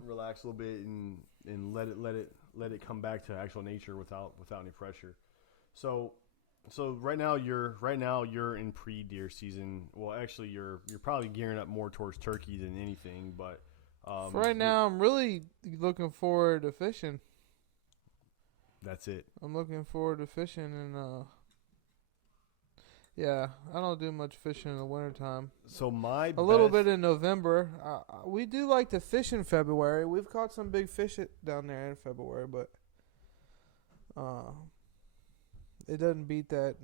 relax a little bit and let it come back to actual nature without any pressure. So so right now you're in pre deer season. Well, actually you're probably gearing up more towards turkey than anything, but For right you're now, I'm really looking forward to fishing. that's it. I'm looking forward to fishing, and yeah, I don't do much fishing in the wintertime. So my A little best bit in November. We do like to fish in February. We've caught some big fish down there in February, but uh, it doesn't beat that,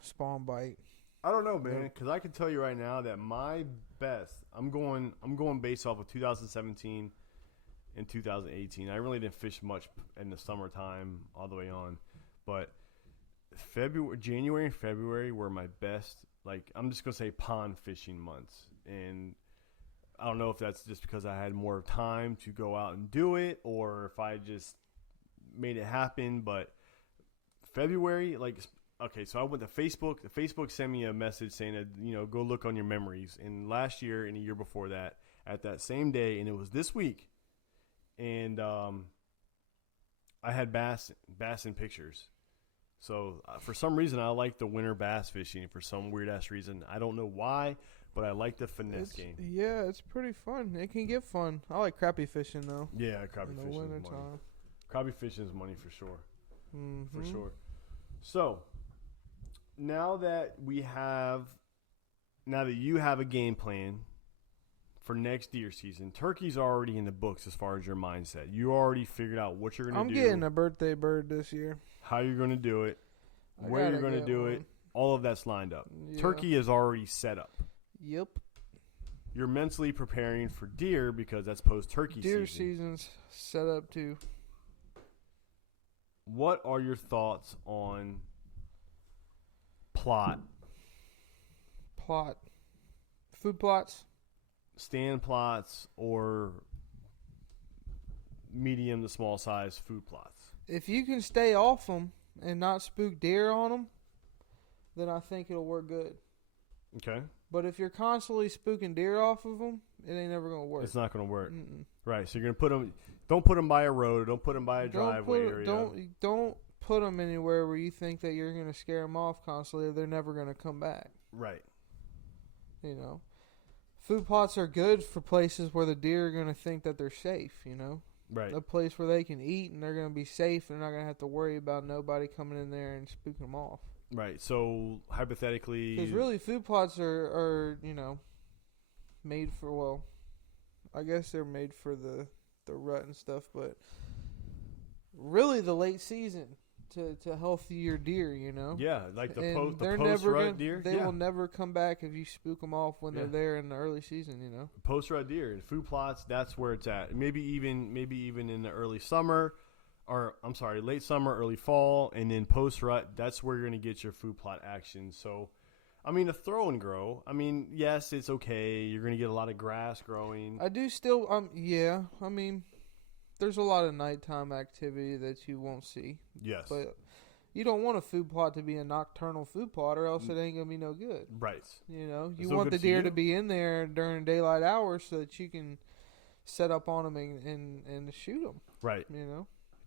spawn bite. I don't know, man, Nope. because I can tell you right now that my best. I'm going based off of 2017 and 2018. I really didn't fish much in the summertime all the way on, but January and February were my best. Like I'm just gonna say pond fishing months, and I don't know if that's just because I had more time to go out and do it, or if I just made it happen. But February, like, okay, so I went to Facebook. The Facebook sent me a message saying that go look on your memories. And last year and the year before that, at that same day, and it was this week, and I had bass in pictures. So for some reason, I like the winter bass fishing. For some weird ass reason, I don't know why, but I like the finesse game. Yeah, it's pretty fun. It can get fun. I like crappie fishing though Yeah, crappie in the fishing is money. wintertime. Crappie fishing is money for sure, for Mm-hmm. sure. So now that we have, now that you have a game plan for next deer season, turkey's already in the books as far as your mindset. You already figured out what you're going I'm to do, getting a birthday bird this year. how you're going to do it, I where you're gotta going to get do it. one. All of that's lined up. Yeah. Turkey is already set up. Yep. You're mentally preparing for deer because that's post turkey Deer season. season's set up too. What are your thoughts on plot, Plot. Food plots. stand plots, or medium to small size food plots? If you can stay off them and not spook deer on them, then I think it'll work good. Okay. But if you're constantly spooking deer off of them, it ain't never gonna work. It's not going to work. Mm-mm. Right. So you're going to put them, don't put them by a road, don't put them by a driveway area. Don't put them anywhere where you think that you're gonna scare them off constantly, or they're never gonna come back. Right. You know, food plots are good for places where the deer are gonna think that they're safe. Right. A place where they can eat and they're gonna be safe. They're not gonna have to worry about nobody coming in there and spooking them off. Right. So hypothetically, Because really, food plots are made for, well, I guess they're made for the rut and stuff, but really the late season to healthier deer, yeah, like the And post they're rut never gonna, deer. They Yeah. will never come back if you spook them off when Yeah. they're there in the early season. Post rut deer and food plots. That's where it's at. Maybe even in the early summer, or I'm sorry, late summer, early fall, and then post rut. That's where you're going to get your food plot action. So, I mean, a throw and grow. I mean, yes, it's okay. You're going to get a lot of grass growing. I do still, yeah. I mean, there's a lot of nighttime activity that you won't see, Yes, but you don't want a food plot to be a nocturnal food plot, or else it ain't gonna be no good. right. You It's no want good the for deer you. to be in there during daylight hours so that you can set up on them and shoot them. Right.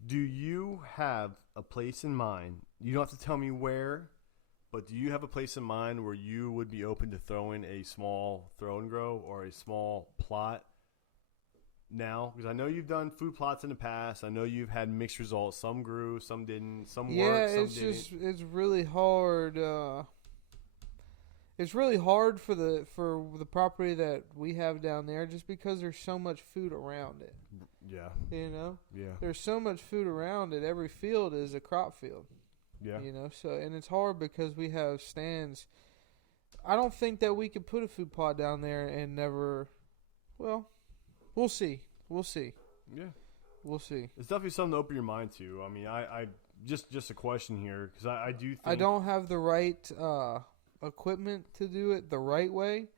Do you have a place in mind? You don't have to tell me where, but do you have a place in mind where you would be open to throwing a small throw and grow or a small plot now? Because I know you've done food plots in the past. I know you've had mixed results. Some grew, some didn't. Some Yeah, worked, some it's didn't. just it's really hard. It's really hard for the property that we have down there, just because there's so much food around it. Yeah, yeah, There's so much food around it. Every field is a crop field. yeah. So and it's hard because we have stands. I don't think that we could put a food plot down there and never. Well, we'll see. We'll see. Yeah. We'll see. It's definitely something to open your mind to. I mean, I just a question here because I do think I don't have the right equipment to do it the right way.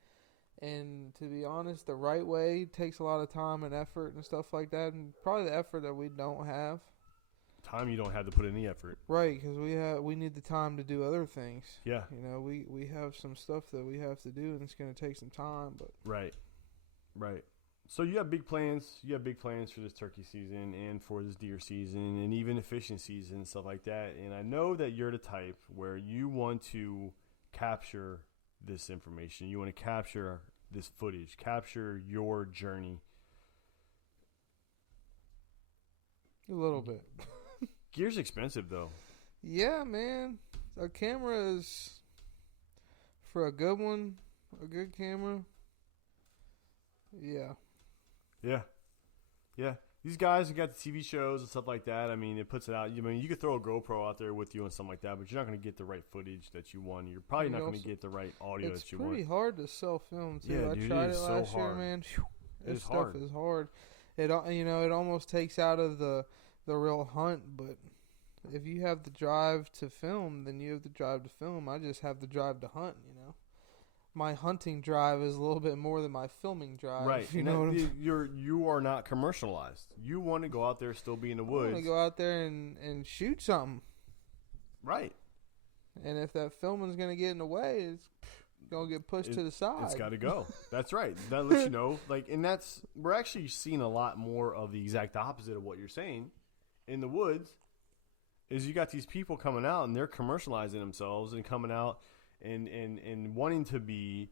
And to be honest, the right way takes a lot of time and effort and stuff like that, and probably the effort that we don't have. time you don't have to put any effort. Right, because we need the time to do other things. Yeah. We have some stuff that we have to do, and it's going to take some time. But Right. Right. So you have big plans. You have big plans for this turkey season and for this deer season and even the fishing season and stuff like that. And I know that you're the type where you want to capture this information. You want to capture this footage, capture your journey. A little bit. Gear's expensive though. Yeah, man. A camera is, for a good one, a good camera. Yeah. Yeah. These guys who got the TV shows and stuff like that, I mean, it puts it out. I mean, you could throw a GoPro out there with you and something like that, but you're not going to get the right footage that you want. You're probably not going to get the right audio that you want. It's pretty hard to self-film, too. Yeah, I dude, tried it it is so last year, hard. man. It This is stuff hard. is hard. It almost takes out of the real hunt, but if you have the drive to film, then you have the drive to film. I just have the drive to hunt, My hunting drive is a little bit more than my filming drive. Right. You know what I'm saying? You are not commercialized. You want to go out there, still be in the I woods. want to go out there and shoot something. Right. And if that filming's going to get in the way, it's going to get pushed to the side. It's got to go. That's right. That lets you know. We're actually seeing a lot more of the exact opposite of what you're saying in the woods. Is you got these people coming out and they're commercializing themselves and coming out and wanting to be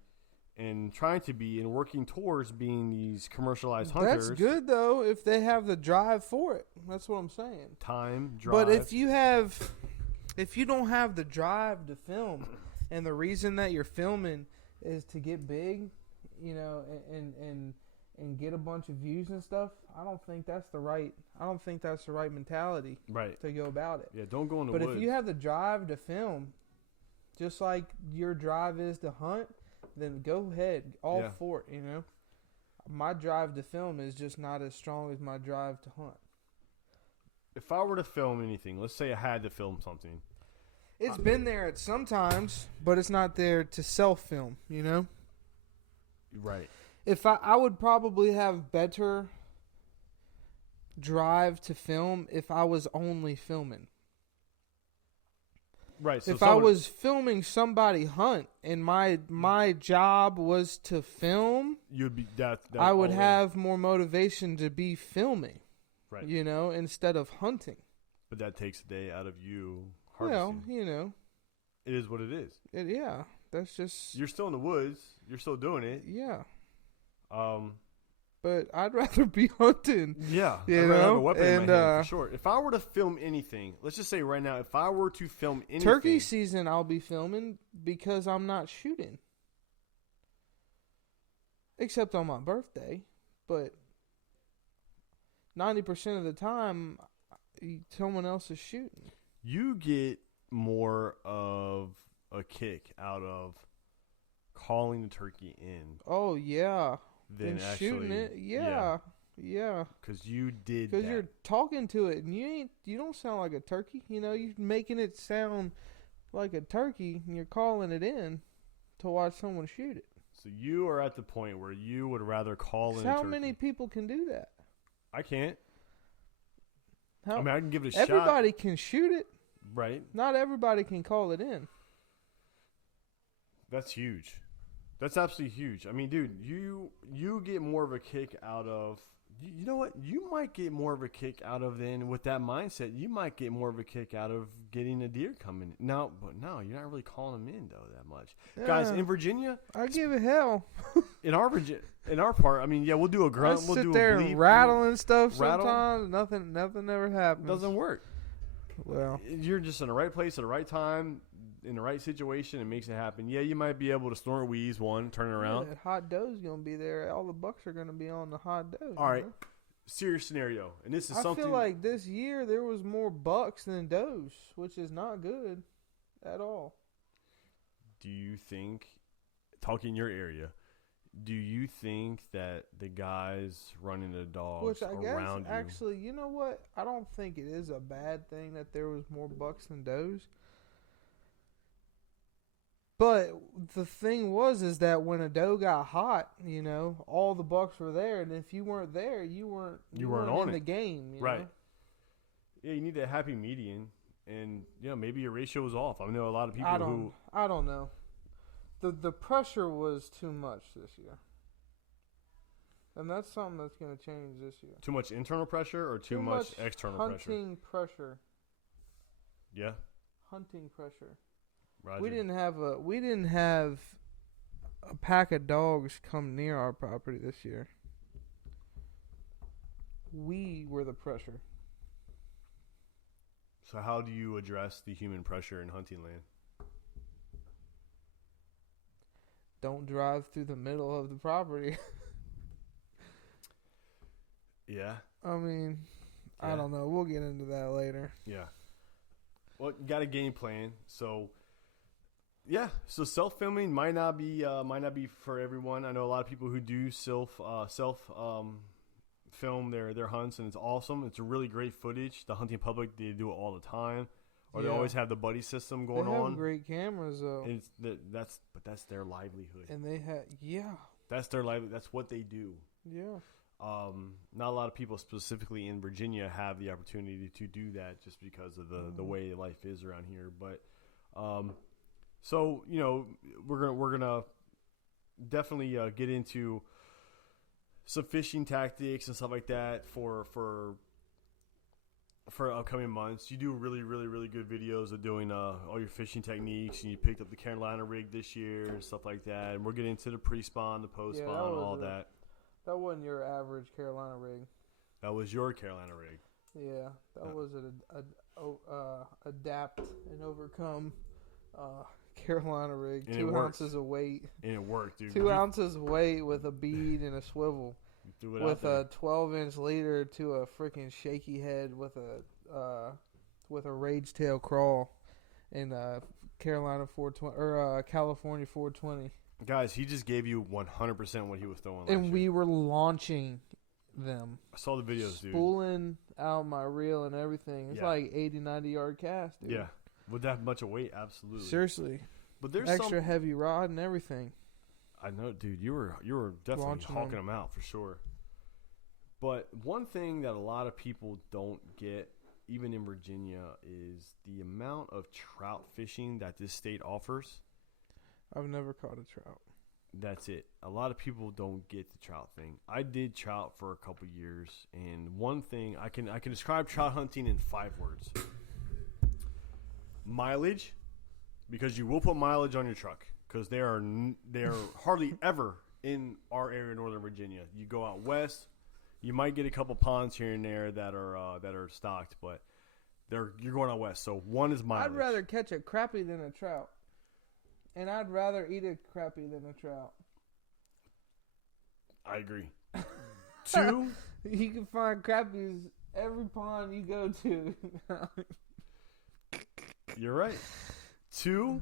and trying to be and working towards being these commercialized hunters. That's good, though, if they have the drive for it. That's what I'm saying. Time, drive. But if you don't have the drive to film, and the reason that you're filming is to get big, and get a bunch of views and stuff, I don't think that's the right mentality right. to go about it. Yeah, don't go in the But woods. if you have the drive to film, just like your drive is to hunt, then go ahead, all Yeah. for it. My drive to film is just not as strong as my drive to hunt. If I were to film anything, let's say I had to film something. It's been there at some times, but it's not there to self-film, Right. If I would probably have better drive to film if I was only filming. Right. So if I was filming somebody hunt and my job was to film, you'd be that I would all in. have more motivation to be filming, right. Instead of hunting. But that takes a day out of you Well, harvesting. It is what it is. Yeah, that's just You're still in the woods. You're still doing it. yeah. Um. But I'd rather be hunting. Yeah. You I'd rather have a know? weapon in And, my hand for sure. If I were to film anything, let's just say right now, if I were to film anything, Turkey season, I'll be filming because I'm not shooting, except on my birthday. But 90% of the time, someone else is shooting. you get more of a kick out of calling the turkey in Oh yeah, than and actually shooting it. Yeah. because you did Because that. you're talking to it, and you don't sound like a turkey. You're making it sound like a turkey, and you're calling it in to watch someone shoot it. So you are at the point where you would rather call in a How turkey. many people can do that? I can't. How, I mean, I can give it a shot. everybody can shoot it. Right. Not everybody can call it in. That's huge. That's absolutely huge. I mean, dude, you get more of a kick out of. You know what? You might get more of a kick out of then with that mindset. You might get more of a kick out of getting a deer coming. No, but no, you're not really calling them in though that much, guys. In Virginia, I give it hell. in our part, I mean, yeah, we'll do a grunt. I We'll sit do there a bleep. and rattle and stuff. Rattle? Sometimes nothing ever happens. Doesn't work. Well, You're just in the right place at the right time, in the right situation, and makes it happen. Yeah, you might be able to snort wheeze turn it around. that hot dough's gonna be there. All the bucks are gonna be on the hot dough. All right. Serious scenario, and this is I something. feel like this year there was more bucks than does, which is not good at all. Do you think, talking your area, do you think that the guys running the dogs Which I guess, around you? actually, you know what? I don't think it is a bad thing that there was more bucks than does. But the thing is that when a doe got hot, all the bucks were there, and if you weren't there, you weren't on in it. the game, Right. know? Yeah, you need that happy median, and maybe your ratio was off. I know a lot of people I don't know. The pressure was too much this year. And that's something that's going to change this year. Too much internal pressure or too much external pressure? Hunting pressure. Yeah. Hunting pressure. Roger. We didn't have a pack of dogs come near our property this year. We were the pressure. So how do you address the human pressure in hunting land? Don't drive through the middle of the property. Yeah. I mean, Yeah. I don't know. We'll get into that later. Yeah. Well, you got a game plan. So, yeah. So self-filming might not be for everyone. I know a lot of people who do film their hunts, and it's awesome. It's a really great footage. The hunting public, they do it all the time, or they Yeah. always have the buddy system going They have on. great cameras though, And that's their livelihood. and they had That's their livelihood. That's what they do. yeah. Not a lot of people specifically in Virginia have the opportunity to do that just because of the way life is around here. But, so, you know, we're gonna definitely get into some fishing tactics and stuff like that for upcoming months. You do really, really, really good videos of doing all your fishing techniques, and you picked up the Carolina rig this year and stuff like that. And we're getting into the pre-spawn, the post-spawn, that was all that. That wasn't your average Carolina rig. That was your Carolina rig. Yeah, that was an adapt and overcome Carolina rig. And 2 it works. ounces of weight. And it worked, dude. 2 ounces of weight with a bead and a swivel. Do it With out a 12-inch leader to a freaking shaky head with a rage tail crawl in Carolina 420 or California 420. there. Guys, he just gave you 100% what he was throwing last And year. we were launching them. I saw the videos, dude. Spooling out my reel and everything. It's Yeah. like 80, 90 yard cast, dude. Yeah. With that much of weight, absolutely. Seriously. But there's Extra heavy rod and everything. I know, dude. You were definitely Launching hawking them. them out for sure. But one thing that a lot of people don't get, even in Virginia, is the amount of trout fishing that this state offers. I've never caught a trout. That's it. A lot of people don't get the trout thing. I did trout for a couple years, and one thing I can describe trout hunting in 5 words: mileage, because you will put mileage on your truck, because they are hardly ever in our area, Northern Virginia. You go out west, you might get a couple ponds here and there that are stocked, but you're going out west. So one is mileage. I'd rather catch a crappie than a trout. And I'd rather eat a crappie than a trout. I agree. 2, You can find crappies every pond you go to. you're right. 2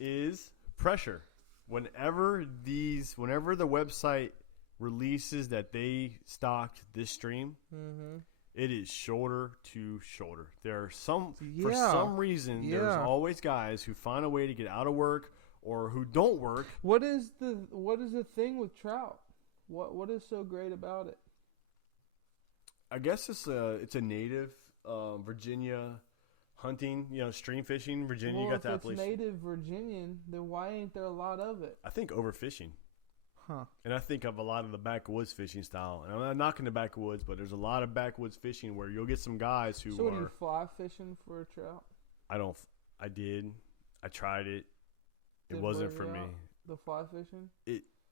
is pressure. Whenever the website releases that they stocked this stream, it is shoulder to shoulder. There are for some reason, there's always guys who find a way to get out of work or who don't work. What is the thing with trout? What is so great about it? I guess it's a native Virginia hunting, stream fishing. Virginia, you got that If place. it's native Virginian, then why ain't there a lot of it? I think overfishing. Huh. And I think of a lot of the backwoods fishing style. And I'm not knocking the backwoods, but there's a lot of backwoods fishing where you'll get some guys who So what, are you fly fishing for a trout? I did. I tried it. It Didn't wasn't wear for you me. out? The fly fishing?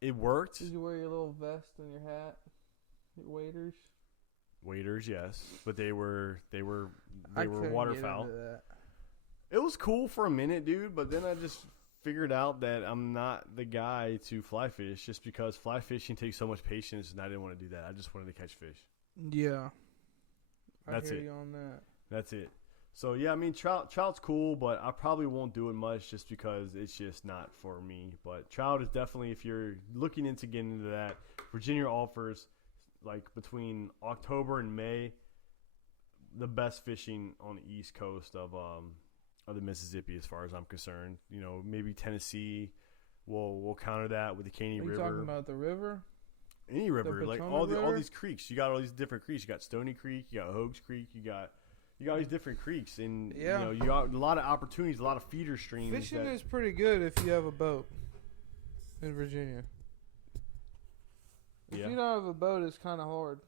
It worked. Did you wear your little vest and your hat? Your waders? Waders, yes. But they were I couldn't waterfowl. get into that. It was cool for a minute, dude, but then I just figured out that I'm not the guy to fly fish just because fly fishing takes so much patience and I didn't want to do that. I just wanted to catch fish. Yeah. That's I hear it. you on that. That's it. So yeah, I mean trout's cool, but I probably won't do it much just because it's just not for me. But trout is definitely, if you're looking into getting into that, Virginia offers like between October and May the best fishing on the east coast of the Mississippi as far as I'm concerned. Maybe Tennessee will counter that with the Caney Are you River. talking about the river? Any river, like Potomac all River? these creeks. You got all these different creeks. You got Stony Creek, you got Hogs Creek, you got all these different creeks, and Yeah. you got a lot of opportunities, a lot of feeder streams. Fishing is pretty good if you have a boat in Virginia. If Yeah. you don't have a boat, it's kind of hard.